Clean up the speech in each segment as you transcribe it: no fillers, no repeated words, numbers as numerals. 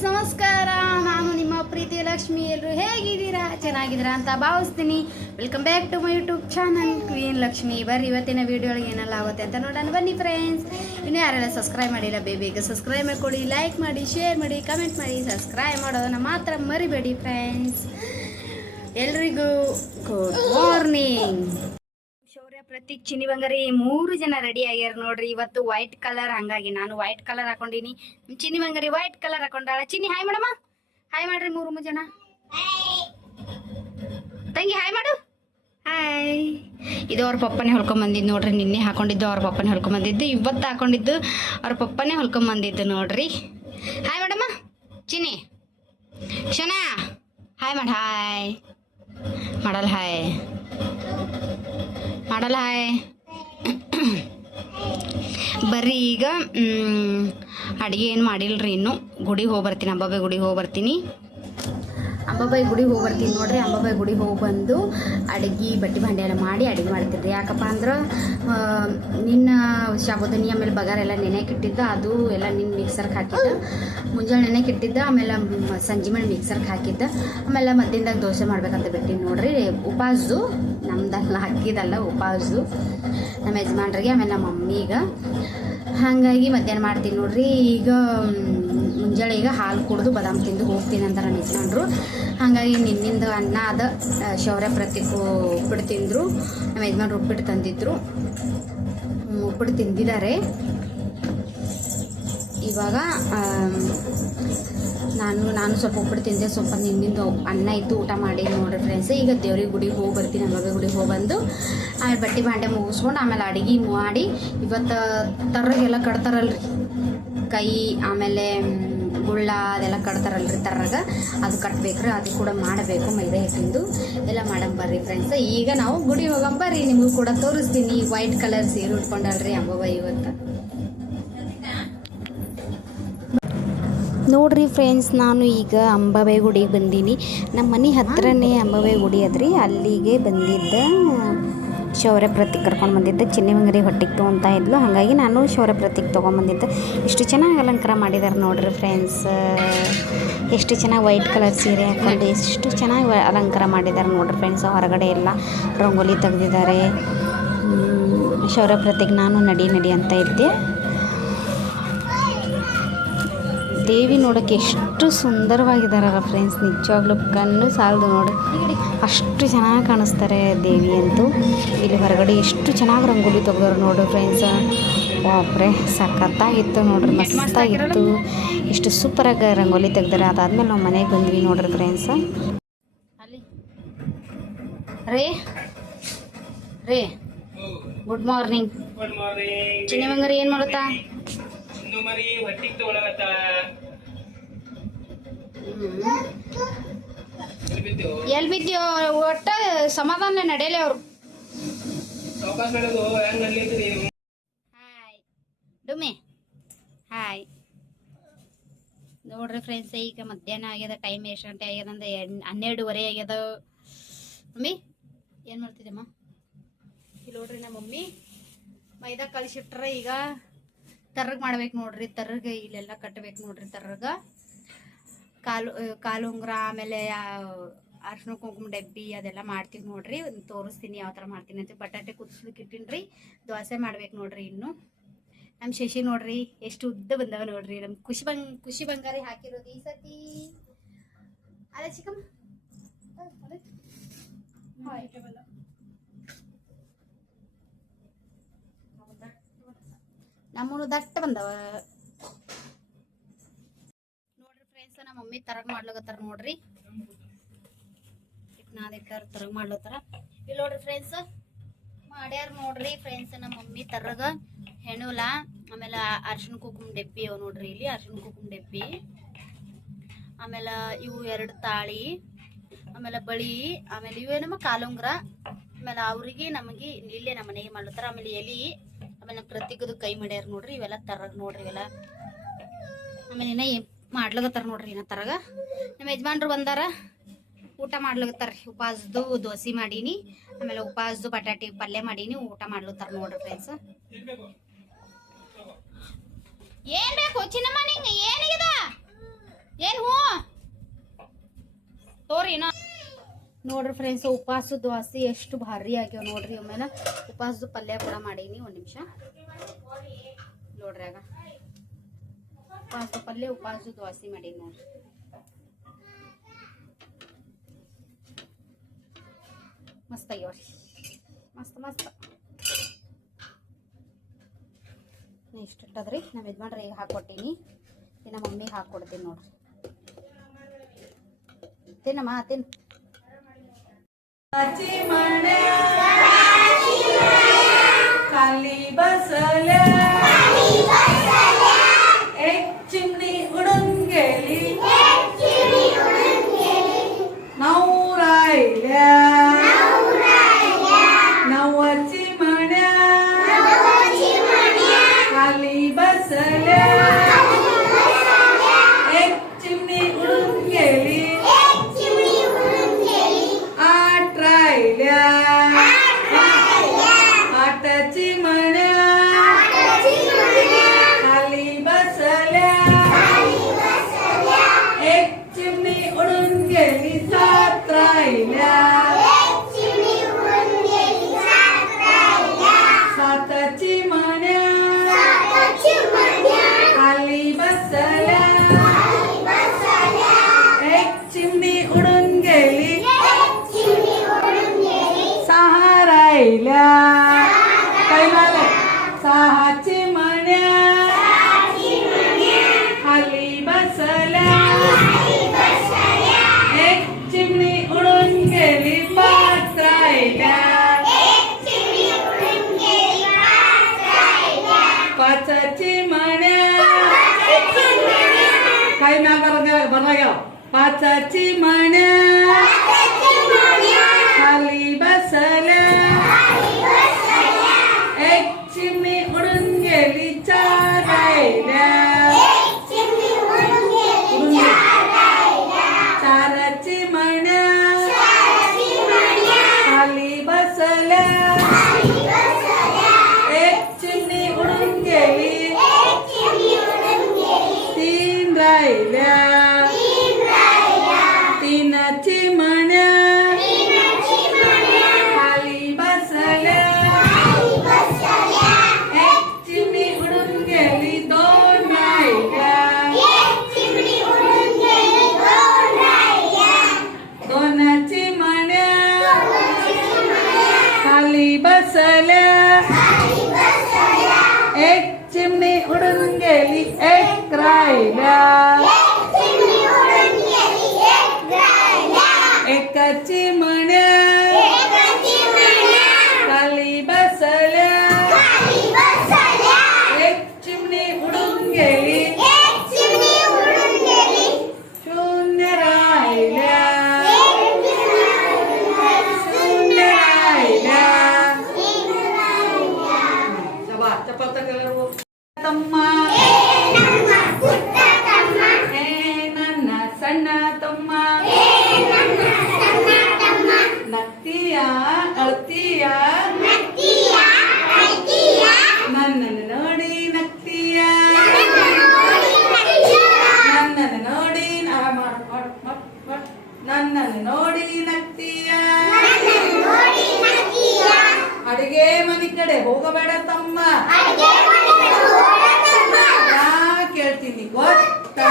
Friends ನಮಸ್ಕಾರ. ನಾನು ನಿಮ್ಮ ಪ್ರೀತಿ ಲಕ್ಷ್ಮಿ. ಎಲ್ಲರೂ ಹೇಗಿದ್ದೀರಾ? ಚೆನ್ನಾಗಿದ್ದೀರಾ ಅಂತ ಭಾವಿಸ್ತೀನಿ. Welcome back to my YouTube channel queen Lakshmi. ಬರ್ರಿ ಇವತ್ತಿನ ವಿಡಿಯೋಗೆ ಏನೆಲ್ಲ ಆಗುತ್ತೆ ಅಂತ ನೋಡೋಣ ಬನ್ನಿ ಫ್ರೆಂಡ್ಸ್. ಇನ್ನೂ ಯಾರೆಲ್ಲ ಸಬ್ಸ್ಕ್ರೈಬ್ ಮಾಡಿಲ್ಲ ಬೇಗ ಸಬ್ಸ್ಕ್ರೈಬ್ ಮಾಡಿಕೊಡಿ, ಲೈಕ್ ಮಾಡಿ, ಶೇರ್ ಮಾಡಿ, ಕಮೆಂಟ್ ಮಾಡಿ. ಸಬ್ಸ್ಕ್ರೈಬ್ ಮಾಡೋದನ್ನ ಮಾತ್ರ ಮರಿಬೇಡಿ ಫ್ರೆಂಡ್ಸ್. ಎಲ್ರಿಗೂ ಗುಡ್ ಮಾರ್ನಿಂಗ್. ಶೌರ್ಯ, ಪ್ರತೀಕ್, ಚಿನ್ನಿ ಬಂಗಾರಿ 3 ಜನ ರೆಡಿ ಆಗ್ಯಾರ ನೋಡ್ರಿ. ಇವತ್ತು ವೈಟ್ ಕಲರ್, ಹಂಗಾಗಿ ನಾನು ವೈಟ್ ಕಲರ್ ಹಾಕೊಂಡಿನಿ. ಚಿನ್ನಿ ಬಂಗಾರಿ ವೈಟ್ ಕಲರ್ ಹಾಕೊಂಡಾಳ. ಚಿನ್ನಿ ಹಾಯ್ ಮಾಡಮ್ಮ, ಹಾಯ್ ಮಾಡ್ರಿ 3 ಜನ. ತಂಗಿ ಹಾಯ್ ಮಾಡು, ಹಾಯ್. ಇದು ಅವ್ರ ಪಪ್ಪನೇ ಹೊಲ್ಕೊಂಬಂದಿದ್ದು ನೋಡ್ರಿ. ನಿನ್ನೆ ಹಾಕೊಂಡಿದ್ದು ಅವ್ರ ಪಪ್ಪನೇ ಹೊಲ್ಕೊಂಬಂದಿದ್ದು, ಇವತ್ತು ಹಾಕೊಂಡಿದ್ದು ಅವ್ರ ಪಪ್ಪನೇ ಹೊಲ್ಕೊಂಬಂದಿದ್ದು ನೋಡ್ರಿ. ಹಾಯ್ ಮಾಡಮ್ಮ ಚಿನ್ನಿ. ಶನಾ ಹಾಯ್ ಮಾಡ, ಹಾಯ್ ಮಾಡಲ್ಲ, ಹಾಯ್ ಮಾಡಲ್ಲ, ಹಾಯ್. ಬರ್ರಿ ಈಗ ಅಡುಗೆ ಏನು ಮಾಡಿಲ್ರಿ ಇನ್ನು. ಗುಡಿಗೆ ಹೋಗಿ ಬರ್ತೀನಿ, ಅಂಬಾಬಾಯಿ ಗುಡಿಗೆ ಹೋಗಿ ಬರ್ತೀನಿ. ಅಂಬಾಬಾಯಿ ಗುಡಿಗೆ ಹೋಗಿ ಬರ್ತೀನಿ ನೋಡ್ರಿ. ಅಂಬಾಬಾಯಿ ಗುಡಿಗೆ ಹೋಗಿ ಬಂದು ಅಡುಗೆ ಬಟ್ಟೆ ಭಾಂಡೆ ಎಲ್ಲ ಮಾಡಿ ಅಡುಗೆ ಮಾಡ್ತೀನಿ ರೀ. ಯಾಕಪ್ಪ ಅಂದ್ರೆ ನಿನ್ನ ಶಾಬುದಾನಿ ಆಮೇಲೆ ಬಗಾರೆಲ್ಲ ನೆನೆಯಕ್ಕೆ ಇಟ್ಟಿದ್ದ, ಅದು ಎಲ್ಲ ನಿನ್ನ ಮಿಕ್ಸರ್ಗೆ ಹಾಕಿದ್ದ. ಮುಂಜಾನೆ ನೆನೆಯಕ್ಕೆ ಇಟ್ಟಿದ್ದ, ಆಮೇಲೆ ಸಂಜೆ ಮೇಲೆ ಮಿಕ್ಸರ್ಗೆ ಹಾಕಿದ್ದ. ಆಮೇಲೆ ಮಧ್ಯಾಹ್ನದಾಗ ದೋಸೆ ಮಾಡ್ಬೇಕಂತ ಬಿಟ್ಟಿನಿ ನೋಡ್ರಿ. ಉಪವಾಸು ನಮ್ದಲ್ಲ, ಹಾಕಿದಲ್ಲ, ಉಪವಾಸು ನಮ್ಮ ಯಜಮಾನ್ರಿಗೆ ಆಮೇಲೆ ನಮ್ಮ ಮಮ್ಮಿಗೆ. ಹಾಗಾಗಿ ಮಧ್ಯಾಹ್ನ ಮಾಡ್ತೀನಿ ನೋಡ್ರಿ. ಈಗ ಮುಂಜಾನೆ ಈಗ ಹಾಲು ಕುಡಿದು ಬಾದಾಮ್ ತಿಂದು ಹೋಗ್ತೀನಿ ಅಂತ ನನ್ನ ಯಜಮಾನ್ರು. ಹಾಗಾಗಿ ನಿನ್ನಿಂದ ಅನ್ನ ಅದ ಶೌರ್ಯ ಪ್ರತೀಕ್ ಉಪ್ಪಿಟ್ಟು ತಿಂದರು. ನಮ್ಮ ಯಜಮಾನ್ರು ಉಪ್ಪಿಟ್ಟು ತಂದಿದ್ರು, ಉಪ್ಪಿಟ್ಟು ತಿಂದಿದ್ದಾರೆ. ಇವಾಗ ನಾನು ಸ್ವಲ್ಪ ಉಪ್ಪಿಟ್ಟು ತಿಂದೆ, ಸ್ವಲ್ಪ ನಿನ್ನಿಂದ ಅನ್ನ ಇತ್ತು, ಊಟ ಮಾಡಿ ನೋಡ್ರಿ ಫ್ರೆಂಡ್ಸ್. ಈಗ ದೇವ್ರಿಗೆ ಗುಡಿಗೆ ಹೋಗಿ ಬರ್ತೀನಿ, ಅಂಬಾಬಾಯಿ ಗುಡಿಗೆ ಹೋಗಿ ಬಂದು ಆಮೇಲೆ ಬಟ್ಟೆ ಭಾಂಡೆ ಮುಗಿಸ್ಕೊಂಡು ಆಮೇಲೆ ಅಡುಗೆ ಮಾಡಿ. ಇವತ್ತು ತರ್ರಗೆಲ್ಲ ಕಟ್ತಾರಲ್ರಿ, ಕೈ ಆಮೇಲೆ ಗುಳ್ಳ ಅದೆಲ್ಲ ಕಟ್ತಾರಲ್ರಿ ತರ್ರಾಗ, ಅದು ಕಟ್ಬೇಕ್ರಿ. ಅದು ಕೂಡ ಮಾಡಬೇಕು, ಮೈದಾ ಹಿಟ್ಟಿಂದು ಎಲ್ಲ ಮಾಡಂಬರ್ರಿ ಫ್ರೆಂಡ್ಸ್. ಈಗ ನಾವು ಗುಡಿ ಹೋಗಂಬರ್ರಿ, ನಿಮಗೂ ಕೂಡ ತೋರಿಸ್ತೀನಿ. ವೈಟ್ ಕಲರ್ ಸೀರೆ ಉಟ್ಕೊಂಡಲ್ರಿ ಅಂಬಾಬಾಯಿ ಇವತ್ತು ನೋಡ್ರಿ ಫ್ರೆಂಡ್ಸ್. ನಾನು ಈಗ ಅಂಬಾಬಾಯಿ ಗುಡಿಗೆ ಬಂದೀನಿ. ನಮ್ಮ ಮನೆ ಹತ್ರನೇ ಅಂಬಾಬಾಯಿ ಗುಡಿ ಅದ್ರಿ, ಅಲ್ಲಿಗೆ ಬಂದಿದ್ದ. ಶೌರ್ಯ ಪ್ರತೀಕ್ ಕರ್ಕೊಂಡು ಬಂದಿದ್ದೆ. ಚಿನ್ನಿ ಬಂಗಾರಿ ಹೊಟ್ಟಿಗೆ ತೊಗೊತಾ ಇದ್ಲು, ಹಾಗಾಗಿ ನಾನು ಶೌರ್ಯ ಪ್ರತೀಕ್ ತೊಗೊಂಬಂದಿದ್ದೆ. ಎಷ್ಟು ಚೆನ್ನಾಗಿ ಅಲಂಕಾರ ಮಾಡಿದ್ದಾರೆ ನೋಡ್ರಿ ಫ್ರೆಂಡ್ಸ್. ಎಷ್ಟು ಚೆನ್ನಾಗಿ ವೈಟ್ ಕಲರ್ ಸೀರೆ ಹಾಕೊಂಡು ಎಷ್ಟು ಚೆನ್ನಾಗಿ ಅಲಂಕಾರ ಮಾಡಿದ್ದಾರೆ ನೋಡ್ರಿ ಫ್ರೆಂಡ್ಸ್. ಹೊರಗಡೆ ಎಲ್ಲ ರಂಗೋಲಿ ತೆಗೆದಿದ್ದಾರೆ. ಶೌರ್ಯ ಪ್ರತೀಕ್ ನಾನು ನಡಿ ಅಂತ ಇದ್ದೆ. ದೇವಿ ನೋಡೋಕ್ಕೆ ಎಷ್ಟು ಸುಂದರವಾಗಿದ್ದಾರಲ್ಲ ಫ್ರೆಂಡ್ಸ್, ನಿಜವಾಗ್ಲೂ ಕಣ್ಣು ಸಾಲದು ನೋಡಿ, ಅಷ್ಟು ಚೆನ್ನಾಗಿ ಕಾಣಿಸ್ತಾರೆ ದೇವಿ ಅಂತೂ. ಇಲ್ಲಿ ಹೊರಗಡೆ ಎಷ್ಟು ಚೆನ್ನಾಗಿ ರಂಗೋಲಿ ತೆಗೆದವ್ರು ನೋಡ್ರಿ ಫ್ರೆಂಡ್ಸ್. ಬಾಪ್ರೆ ಸಖತ್ತಾಗಿತ್ತು ನೋಡ್ರಿ, ಮಸ್ತಾಗಿತ್ತು. ಎಷ್ಟು ಸೂಪರಾಗಿ ರಂಗೋಲಿ ತೆಗ್ದಾರೆ. ಅದಾದ್ಮೇಲೆ ನಾವು ಮನೆಗೆ ಬಂದ್ವಿ ನೋಡ್ರಿ ಫ್ರೆಂಡ್ಸ್. ಅಲ್ಲಿ ರೇ ರೇ ಗುಡ್ ಮಾರ್ನಿಂಗ್. ಚಿನ್ನಿ ಬಂಗಾರಿ ಏನು ಮಾಡುತ್ತಾ? ಎಲ್ಲಿ ಬಿದ್ದಿಯೋ? ಒಟ್ಟ ಸಮಾಧಾನ ನಡೆಯಲಿ ಅವರು. ಹಾಯ್ ಡುಮ್ಮಿ, ಹಾಯ್. ನೋಡ್ರಿ ಫ್ರೆಂಡ್ಸ್, ಈಗ ಮಧ್ಯಾಹ್ನ ಆಗ್ಯದ. ಟೈಮ್ ಎಷ್ಟು ಗಂಟೆ ಆಗ್ಯದ ಅಂದ್ರೆ 12:30 ಆಗ್ಯದ. ಮಮ್ಮಿ ಏನು ಮಾಡ್ತಿದ್ದಮ್ಮ? ಇಲ್ಲಿ ನೋಡ್ರಿ ನಮ್ಮ ಮಮ್ಮಿ ಮೈದಾ ಕಳಿಸಿಟ್ರ. ಈಗ ತರ್ರಗ್ ಮಾಡ್ಬೇಕು ನೋಡ್ರಿ. ತರ್ರಗ ಇಲ್ಲೆಲ್ಲ ಕಟ್ಟಬೇಕು ನೋಡ್ರಿ. ತರ್ರಗ ಕಾಲು ಉಂಗುರ ಆಮೇಲೆ ಅರ್ಶಿನ ಕುಂಕುಮ ಡಬ್ಬಿ ಅದೆಲ್ಲ ಮಾಡ್ತೀವಿ ನೋಡ್ರಿ. ತೋರಿಸ್ತೀನಿ ಯಾವ ಥರ ಮಾಡ್ತೀನಿ ಅಂತ. ಬಟಾಟೆ ಕುದಿಸ್ಲಿಕ್ಕೆ ಇಟ್ಟಿನ್ರಿ, ದೋಸೆ ಮಾಡ್ಬೇಕು ನೋಡ್ರಿ. ಇನ್ನು ನಮ್ಮ ಶಶಿ ನೋಡ್ರಿ ಎಷ್ಟು ಉದ್ದ ಬಂದವ ನೋಡ್ರಿ. ನಮ್ಮ ಖುಷಿ ಬಂಗಾರಿ ಹಾಕಿರೋದು ಈ ಸತಿ. ಅಲ್ಲ ಚಿಕ್ಕಮ್ಮ, ನಮ್ಮನು ದಟ್ಟ ಬಂದವ ನೋಡ್ರಿ ಫ್ರೆಂಡ್ಸ್. ನಮ್ಮ ಮಮ್ಮಿ ತರಗ್ ಮಾಡ್ಲಕತ್ತಾರ ನೋಡ್ರಿ. ತರಗ್ ಮಾಡ್ಲತ್ತಾರ. ಇಲ್ಲಿ ನೋಡ್ರಿ ಫ್ರೆಂಡ್ಸ್ ಮಾಡ್ಯಾರ ನೋಡ್ರಿ ಫ್ರೆಂಡ್ಸ್. ನಮ್ಮ ಮಮ್ಮಿ ತರಗ ಹೆಣುಲ ಆಮೇಲೆ ಅರ್ಶಿನ ಕುಂಕುಮ ಡಬ್ಬಿ ಅವ ನೋಡ್ರಿ. ಇಲ್ಲಿ ಅರ್ಶಿನ ಕುಂಕುಮ ಡಬ್ಬಿ, ಆಮೇಲೆ ಇವು 2 ತಾಳಿ, ಆಮೇಲೆ ಬಳಿ, ಆಮೇಲೆ ಇವೇನಮ್ಮ ಕಾಲುಂಗ್ರ. ಆಮೇಲೆ ಅವ್ರಿಗೆ ನಮಗೆ ಇಲ್ಲೇ ನಮ್ಮ ಮನೆಗೆ ಮಾಡ್ಲತ್ತಾರ. ಆಮೇಲೆ ಎಲಿ, ಆಮೇಲೆ ನಮ್ಮ ಪ್ರತೀಕದು ಕೈ ಮಾಡ್ಯಾರ ನೋಡ್ರಿ. ಇವೆಲ್ಲ ತರಗ ನೋಡ್ರಿ ಇವೆಲ್ಲ. ಆಮೇಲೆ ಇನ್ನ ಮಾಡ್ಲಕತ್ತಾರ ನೋಡ್ರಿ. ಇನ್ನ ತರಗ ನಮ್ಮ ಯಜಮಾನ್ರು ಬಂದಾರ, ಊಟ ಮಾಡ್ಲಕತ್ತಾರ. ಉಪವಾಸದ್ದು ದೋಸೆ ಮಾಡೀನಿ, ಆಮೇಲೆ ಉಪವಾಸದ್ದು ಬಟಾಟಿ ಪಲ್ಯ ಮಾಡೀನಿ, ಊಟ ಮಾಡ್ಲತ್ತಾರ ನೋಡ್ರಿ ಫ್ರೆಂಡ್ಸ್. ಏನ್ ಬೇಕು ಚಿನ್ನಮ್ಮ? ನಿಂಗೆ ಏನಿದ? ಏನ್ ನೋಡ್ರಿ ಫ್ರೆಂಡ್ಸ್, ಉಪವಾಸ ದೋಸೆ ಎಷ್ಟು ಭಾರಿ ಆಗ್ಯಾವ ನೋಡ್ರಿ. ಒಮ್ಮೆನ ಉಪವಾಸದ ಪಲ್ಯ ಕೂಡ ಮಾಡೀನಿ. ಒಂದು ನಿಮಿಷ ನೋಡ್ರಿ. ಆಗ ಉಪವಾಸದ ಪಲ್ಯ, ಉಪವಾಸದ ದೋಸೆ ಮಾಡೀನಿ ನೋಡ್ರಿ. ಮಸ್ತ್ ಆಗ್ಯಾವ್ರಿ, ಮಸ್ತ್ ಮಸ್ತ್. ಇಷ್ಟಿಟ್ಟದ್ರಿ ನಮ್ಮ ಯಜಮಾನ್ರಿ ಈಗ ಹಾಕೊಟ್ಟೀನಿ. ನಮ್ಮ ಮಮ್ಮಿಗೆ ಹಾಕೊಡ್ತೀನಿ ನೋಡ್ರಿ. ತಿನ್ನಮ್ಮ ತಿನ್. खाली बसल्या एक चिमणी उडून गेली, नऊ राहिल्या नऊ चिमण्या खाली बसल्या एक चिमणी उडून गेली, आठ राहिल्या आठ चिमण्या खाली बसल्या एक चिमणी उडून गेली, सात राहिल्या सात चिमण्या खाली बसल्या एक चिमणी उडून गेली, सहा राहिल्या. काय झालं? सहा चिमण्या खाली बसल्या एक चिमणी उडून गेली, पाच राहिल्या पाच चिमण्या. काय ना बघा घ्या. पाच चिमण्या खाली बसल्या एक चिमणी उडून गेली, चार राहिल्या चार चिमण्या खाली बसल्या एक चिमणी उडून गेली, तीन राहिल्या तीन चिमण्या खाली बसल्या एक चिमणी उडून गेली, दोन राहिल्या दोन चिमण्या खाली बसल्या एक चिमणी उडून गेली, एक राहिल्या एक चिमण्या खाली बसल्या एक चिमणी उडून गेली, शून्य राहिल्या शून्य राहिल्या. चपात्या कलर तम्मा हे ನನ್ನ ಸಣ್ಣ ತಮ್ಮ ನಗ್ತೀಯ ಅಳ್ತೀಯ ನನ್ನನ್ನು ನೋಡಿ ನಗ್ತೀಯ ನನ್ನನ್ನು ನೋಡಿ ನನ್ನನ್ನು ನೋಡಿ ನಗ್ತೀಯ. ಅಡಿಗೆ ಮನೆ ಕಡೆ ಹೋಗಬೇಡ ತಮ್ಮ, ಯಾಕೆ ಹೇಳ್ತೀನಿ ಗೊತ್ತಾ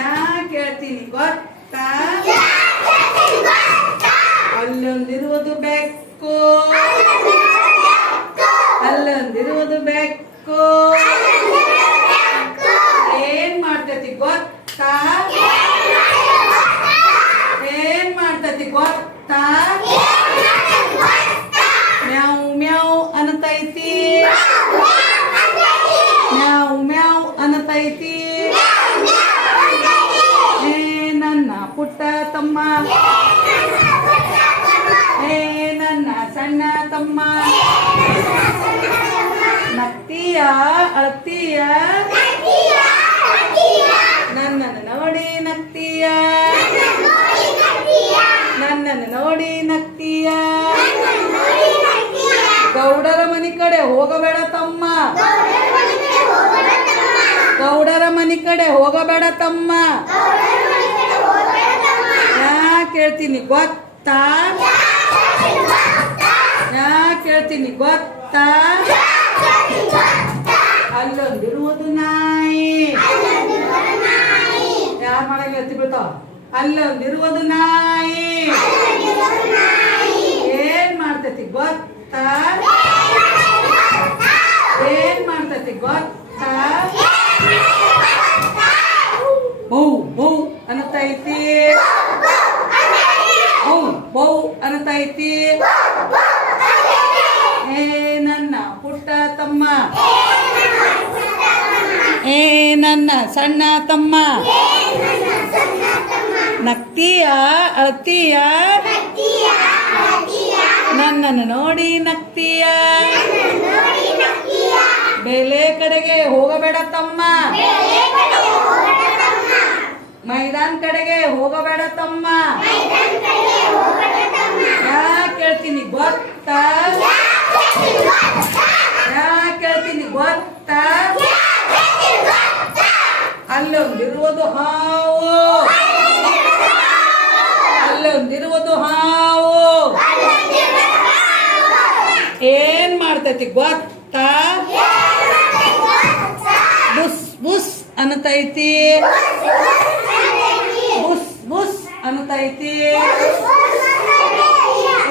ಯಾಕೆ ಹೇಳ್ತೀನಿ ಗೊತ್ತಾ, ಅಲ್ಲೊಂದಿರುವುದು ಬೆಕ್ಕು ಅಲ್ಲೊಂದಿರುವುದು ಬೆಕ್ಕು ಏನ್ ಮಾಡ್ತೈತಿ ಗೊತ್ತಾ ಏನ್ ಮಾಡ್ತೈತಿ ಗೊತ್ತಾ, ಮ್ಯಾವ್ ಮ್ಯಾವ್ ಅನ್ನತೈತಿ ಮ್ಯಾವ್ ಮ್ಯಾವ್ ಅನ್ನತೈತಿ. ಏ ನನ್ನ ಪುಟ್ಟ ತಮ್ಮ ಏ ನನ್ನ ಸಣ್ಣ ತಮ್ಮ ನಗ್ತೀಯ ಅಳ್ತೀಯ ನನ್ನನ್ನು ನೋಡಿ ನಗ್ತೀಯ ನನ್ನನ್ನು ನೋಡಿ ನಗ್ತೀಯ. ಗೌಡರ ಮನೆ ಕಡೆ ಹೋಗಬೇಡ ತಮ್ಮ ಗೌಡರ ಮನೆ ಕಡೆ ಹೋಗಬೇಡ ತಮ್ಮ ಹೇಳ್ತೀನಿ ಗೊತ್ತಾ? ಯಾಕೆ ಹೇಳ್ತೀನಿ ಗೊತ್ತಾ? ಅಲ್ಲೊಂದಿರುವುದು ನಾಯಿ. ಯಾರ ಮಾಡಂಗಿಲ್ಲ ಎತ್ತಿ ಬಿಡ್ತಾವ. ಅಲ್ಲೊಂದಿರುವುದು ನಾಯಿ ಏನ್ ಮಾಡ್ತೈತಿ ಗೊತ್ತಾ? ಏನ್ ಮಾಡ್ತೈತಿ ಗೊತ್ತಾ? ಬೌ ಬೌ ಅನ್ನತೈತಿ. ಬೌ ಬೌ ಅನ್ನತೈತಿ. ಏ ನನ್ನ ಪುಟ್ಟ ತಮ್ಮ, ಏ ನನ್ನ ಸಣ್ಣ ತಮ್ಮ, ನಗ್ತೀಯ ಅಳ್ತೀಯ? ನನ್ನನ್ನು ನೋಡಿ ನಗ್ತೀಯ? ಬೇಲೆ ಕಡೆಗೆ ಹೋಗಬೇಡ ತಮ್ಮ, ಮೈದಾನ್ ಕಡೆಗೆ ಹೋಗಬೇಡ ತಮ್ಮ. ಯಾಕೆ ಹೇಳ್ತೀನಿ ಗೊತ್ತಾ? ಯಾಕೆ ಹೇಳ್ತೀನಿ ಗೊತ್ತಾ? ಅಲ್ಲೊಂದಿರುವುದು ಹಾವು. ಅಲ್ಲೊಂದಿರುವುದು ಹಾವು ಏನ್ ಮಾಡ್ತೈತಿ ಗೊತ್ತಾ? ಬುಸ್ ಬುಸ್ ಅನ್ನತೈತಿ. ಬುಸ್ ಬುಸ್ ಅನ್ನತೈತಿ.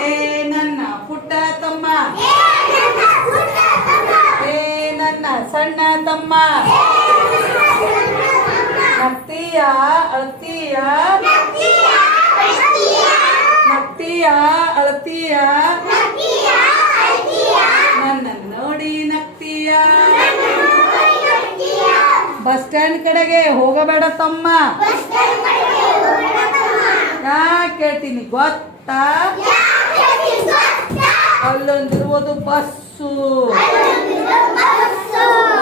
ಏ ನನ್ನ ಪುಟ್ಟ ತಮ್ಮ, ಏ ನನ್ನ ಸಣ್ಣ ತಮ್ಮ, ನಗ್ತೀಯ ಅಳ್ತೀಯ? ನಗ್ತೀಯ ಅಳ್ತೀಯ? ನನ್ನನ್ನು ನೋಡಿ ನಗ್ತೀಯ? ಬಸ್ ಸ್ಟ್ಯಾಂಡ್ ಕಡೆಗೆ ಹೋಗಬೇಡ ತಮ್ಮ. ಯಾಕೆ ಹೇಳ್ತೀನಿ ಗೊತ್ತಾ? ಅಲ್ಲೊಂದಿರುವುದು ಬಸ್ಸು.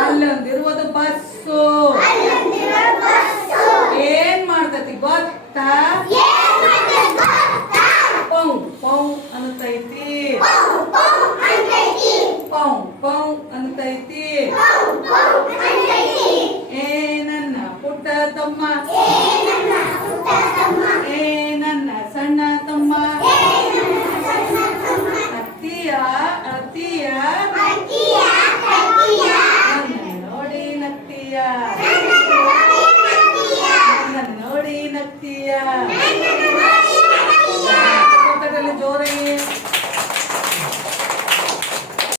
ಅಲ್ಲೊಂದಿರುವುದು ಬಸ್ಸು ಏನ್ ಮಾಡ್ತೈತಿ ಗೊತ್ತಾ? ಪೌ ಪೌ ಅನ್ನತೈತಿ. ಪೌ ಪೌ ಅನ್ನತೈತಿ. ಏ ನನ್ನ ಪುಟ್ಟ ತಮ್ಮ,